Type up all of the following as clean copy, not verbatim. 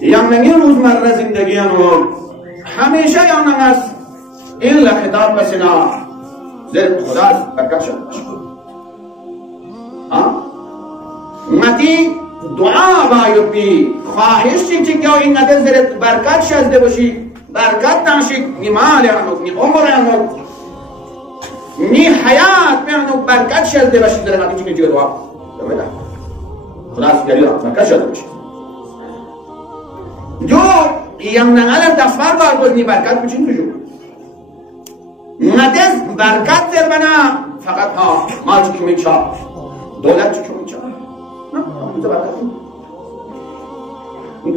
یعنی روزمره زندگی رو همیشه یعنی از این لخطاب بسینا زیر خدا از برکت شد باشه. متی دعا باید بی خواهش چی که این نده زیر برکت شده باشی، برکت نشید نی مال یعنی نی عمر یعنی نی حیات یعنی برکت شده باشی زیر متی چی که دعا بده خدا از گری را برکت شده باشی. جو yang nangalan daftar bagus ni berkat macam tu juga. Nades berkat terbana fakat mal cuma cak, dolar cuma cak. Itu berkat.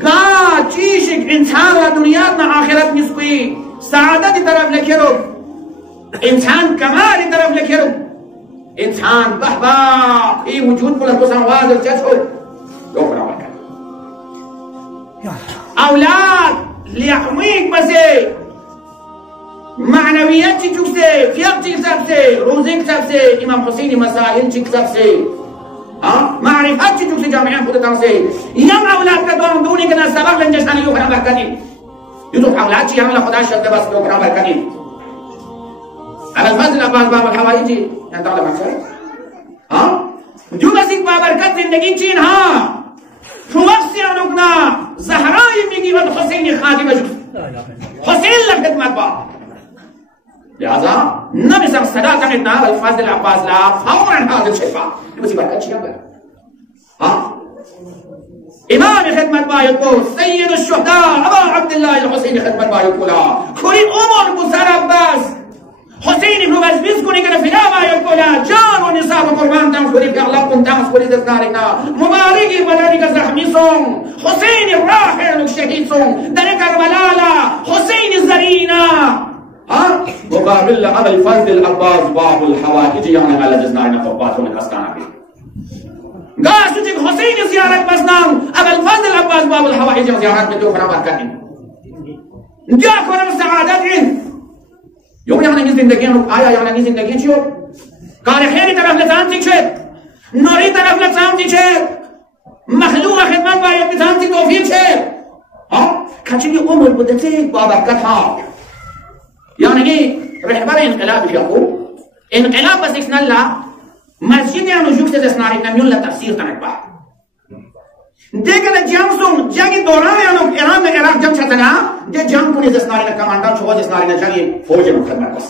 Kah cishik insan la dunia na akhirat miskui, saadat di taraf lekero, insan kamal di taraf lekero, insan bahba, ini wujud pula kosan wajib jatuh, doa berkat. اولاد لیحمیک بسه معنویت چی چوکسه فیق چی کسب سه روزه کسب سه امام حسین مسائل چی کسب سه معرفت چی چوکسه جامعه خودتان سه یم اولاد که دوام دونی که نسبق لنجشانی یو کنم برکنیم یوسف اولاد چی همه خدا شده بس یو کنم برکنیم الفضل عباس باب الحوایی چی انتقال مکسر جو بس ایک بابرکت زندگی چین تو وقتی آنوگنا زهرای میگی و حسین خادم جو حسین لخدمت با لہذا نمیسر صدا زنگنا الفضل عباس لا فورا حاضر شفا نمیسی برکت چی هم بر امام خدمت باید کو سید الشهداء ابا عبدالله الحسین خدمت باید کولا کوری عمر بسر عباس حسین ابن وزبیز کنی که فلا باید کولا جان و نصاب و قربان دم خوری که اغلب کن دمس خوری دستنارکنا مبارکی بدنی که زخمی سون حسین راحل و شهید سون در کربلالا حسین زرینا مقابل ابو الفضل العباس باب الحوائج یعنی على جزنارنا طبات من اسکانا بی گاستو چک حسین زیارت بسنام ابو الفضل العباس باب الحوائج زیارت میں تو فرا برکت جا کنم سعادت این یوم یعنی زندگی رو آیا یعنی زندگی چیو کار خیری طرف لسان تیک شد نوری طرف لسان تیک شد مخلوق خدمت باید لسان تیک توفیق شد کچی عمر بودتی با برکت ها یعنی رهبر انقلاب شاکو انقلاب بس اکسن اللہ مسجد یعنی جوک سے دسناری نمیون لتفسیر تنک با دیگر جنگ سون جنگی دوران یعنی ایران میں عراق جنگ چھتنا جے جنگ کنی دسناری نا کمانڈر چھو دسناری نا جنگی فوج میں خدمت بس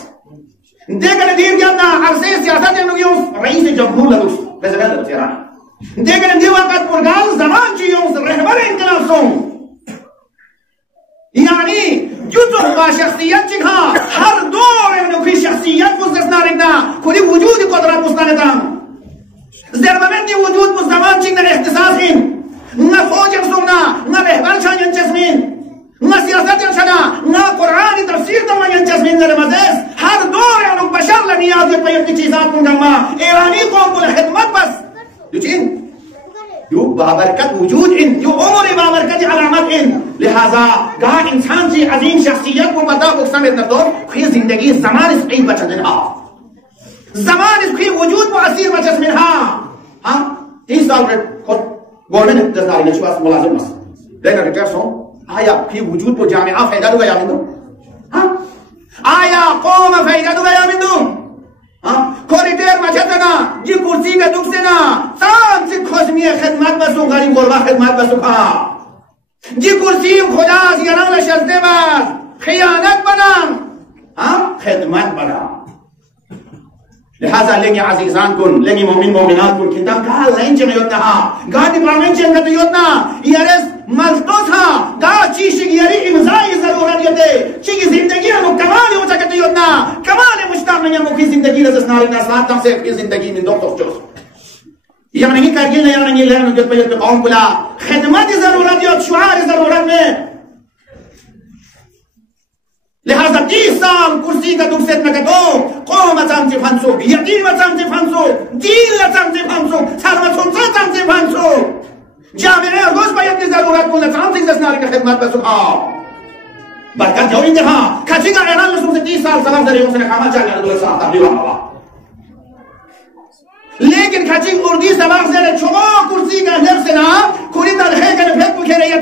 دیگر دیر گیادنا عرصے سیاست یعنی رئیس جمهور لدوس پریزیڈنٹ لدوس ایرانی دیگر دی وقت پرگال زمان چیون رهبر انقلاب سون یعنی جزء و شخصیت چیکها هر دور یعنی که شخصیت مستثنا رکنا کلی وجود قدرت مستندم زربمندی وجود مستمان چیک نه اختصاص این نه فوج سونا نه رهبر چان ینچسمین نه سیاست ینچنا نه قرآن تفسیر دم ینچسمین در مزس هر دور یعنی بشر لنیازی پیفتی چیزات کنگم ایرانی قوم بول خدمت بس یو چین یو بابرکت وجود این یو عمر بابرکت علامت این لہذا گاہ انسان سے عظیم شخصیت کو بتا بکسا میں دور خی زندگی زمان اس قید بچت منها زمان اس خی وجود مؤثر بچت منها 30 سال خود گورنمنٹ دستاری نشواس ملازم مست دیکھا ریٹر سو آیا خی وجود کو جامعہ فائدہ دو گیا من دو آیا قوم فائدہ دو گیا من دو کوریٹر مچتنا یہ کرسی کا دکھ سے نا سام سے خزمی خدمت بسو غریب غربہ خدمت بسو کھا جی کرسی خدا زیران لشزده بس خیانت بنام خدمت بنام لہذا لگی عزیزان کن لگی مومن مومنات کن کندم کال لین چنگا یوتنا گاہ دیپارمنٹ چنگا یوتنا یارس ملتوس گاہ چیشی یاری امضائی ضرورت یوتے چیگی زندگی ہمو کمالی ہو چکتا یوتنا کمالی مشتاق نہیں ہمو کی زندگی رزس ناری ناسلات تم سے کی زندگی من دو تخچوس یعنی نہیں کرگل نہیں یعنی لہنو جت پر یوت قوم کلا خدمت ضرورت یوت شعار ضرورت میں لہذا 30 سال کرسی کا دکست نکتو قوم چمچی فنسوک یقین چمچی فنسوک دین چمچی فنسوک سرمتون چمچی فنسوک جامعه روز باید ضرورت کنه چمچی دستناری که خدمت بسوک برکت جوری دها کچی که ایران لسوک 30 سال سبب داری حسن خامل چاگه دولت سال تبلیغ آقا لیکن کچی اردی سبق زیر چما کرسی کا نفس نا کوری در خیلی کنه فکر بکره یا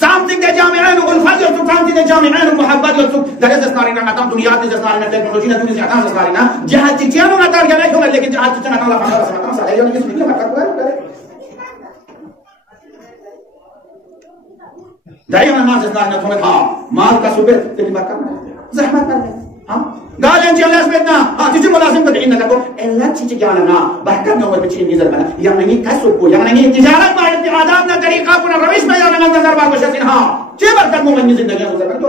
something that جامعين والخير يرتب something that جامعين المحبات يرتب درس استارينا نتام دنيا درس استارينا تكنولوجيا درس استارينا استارينا جهات تجيانو نتار جالي كم لكن جهات تجينا نلا فانا سمعنا سالي يوم يسمع كلام كذا دائما الناس استارينا ثم مال كسبت تلي بكرنا زحمة ها قال انت الله سمعنا تيجي ملازم تدعينا لكم الا تيجي جانا بحكمنا وبتشين نزل بنا يعني كسبوا يعني تجاره ما اتعاداتنا طريقاتنا الرويش ما يعني نظر باغ وشتنها كيف بركه مؤمن زندگی نظر تو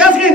شافين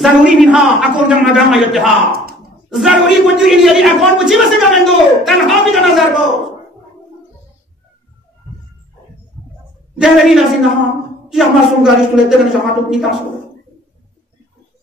ضروري منها اكون جمع جمع يتها ضروري كنت يلي اكون مجي بس كمندو تنها بك نظر بو دهري ناسينها جمع سونغاريش تولد دهنا جمع تو ني كاسو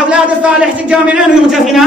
اولاد صالح الجامعين يمتثنا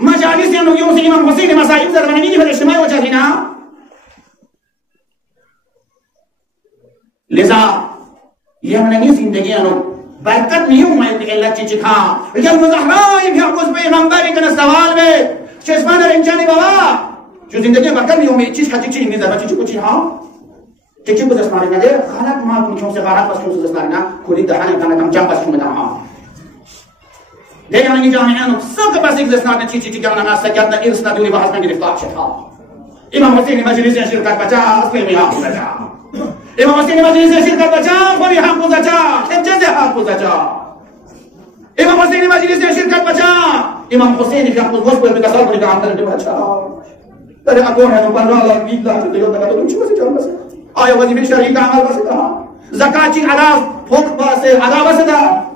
مجالس انه يوصي امام حسين مصائب زرمانيين في الاجتماع وجهنا لذا يمنني زندگی انو برکت نہیں میں اللہ چیز کھا جب مزحرائی بھی حقوق پیغمبری کنا سوال میں چشمان رنجانی بابا جو زندگی برکت نہیں میں چیز کھاتی چیز نہیں زبا چیز کو چیز ہاں چیز کو دسماری نہ دے خالق ما کن کیوں سے غارت بس کیوں سے دسماری نہ کھولی دہانے کنا کم جام بس کیوں میں ہاں ده يعني جامعان سك بس إكزسنا تيجي جامعنا ناس سكتنا إرسنا دوني بحث من الإفتاء شتها إمام حسين مجلس شركة بجا أصل مياه بجا إمام حسين مجلس شركة بجا فوري هم بجا إمجاز هم بجا إمام حسين مجلس شركة بجا إمام حسين في أخذ غصب بكسر بجا عن تلك بجا ترى أكون هذا برا الله بيد لا تديو تكاد تقول شو بس جام بس آية وزير شريك عمل بس ده زكاة على فوق بس على بس ده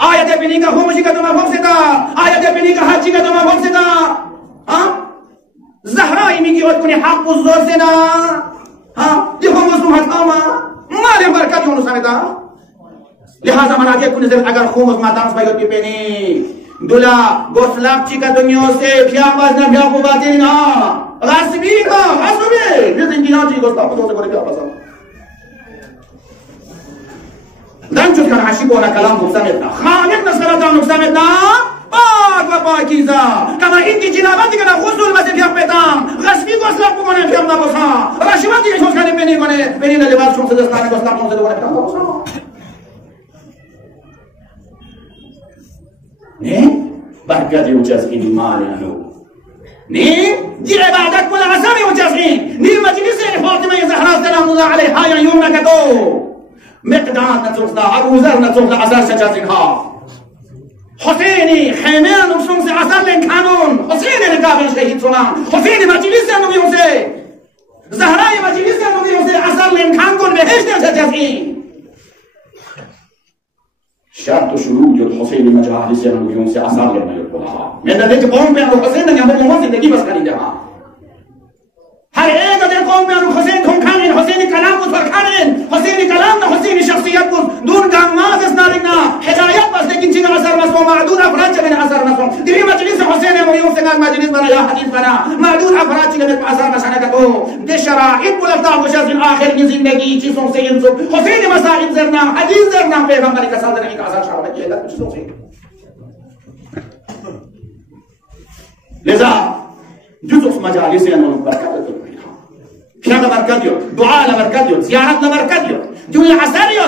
آية بني کا ہومشی کا تمام ہوم سے تھا آية بني کا حجی کا تمام ہوم سے تھا ہاں زہرا ایمی کی اور کنی حق الزور سے نا ہاں یہ ہم مسلم حتقاما مالے برکت ہونو سامتا لہذا منا کے کنی زر اگر خومس ماتانس بایوت پی پینی دولا گوسلاق چی کا دنیا سے پیا بازنا پیا کو باتی نا غاسبی کا غاسبی یہ زندگی نا چی گوسلاق کو دوسے پیا بازا دان شد كان عشيقونا كلام مقسمتنا خالقنا صلاة مقسمتنا باق وباكيزا كما انت جنابتك انا غسل بس في اقبتام غسبي غسلاق بمونه في امنا بسا رشماتي يشوز كان بني كونه بني لباس شمس دستاني غسلاق شمس دونه في امنا بسا نه بركات يوجزين مالنا نه دي عبادات كل عزام يوجزين ني مجلس فاطمة زهراء سلام الله عليها يا يوم نكتو مقدار نتوخنا أبو ذر نتوخنا عزار شجازينها حسيني خيمان وسمس عزار لين كانون حسيني نقابل شهيد سلام حسيني مجلس أنو بيوزي زهراء مجلس أنو بيوزي عزار لين كانون بهشت شجازين شرط شروع الحسين مجالس أنو بيوزي عزار لين يقولها من ذلك قوم بأنو حسين يمر موزي نجيب أسكالينها هر ایک در قوم میں حسین ہم کھانین حسین کلام کو فرکھانین حسین کلام نہ حسین شخصیت کو دون گامات اس نارنا ہدایت بس لیکن چیز اثر بس معدود افراد چھ من اثر نہ دی مجلس حسین مریم سے مجلس بنا یا حدیث بنا معدود افراد چھ من اثر نہ کو دے شرائط الافضل وجاز الاخر کی زندگی چیزوں سے ان حسین مصائب زرنا حدیث زرنا پیغمبر کا صادر نہیں کا اثر شامل کیا ہے چیزوں سے لذا جزء مجالس انو برکت كلام لمركزيو دعاء لمركزيو زيارات لمركزيو جل عساريو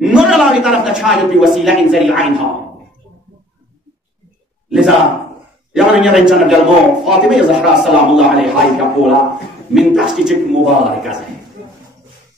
نور الله طرف تشايد بوسيلة ذريعينها لذا يعني يرين جنب جلمو فاطمة الزهراء سلام الله عليها يقول من تشتيك مباركة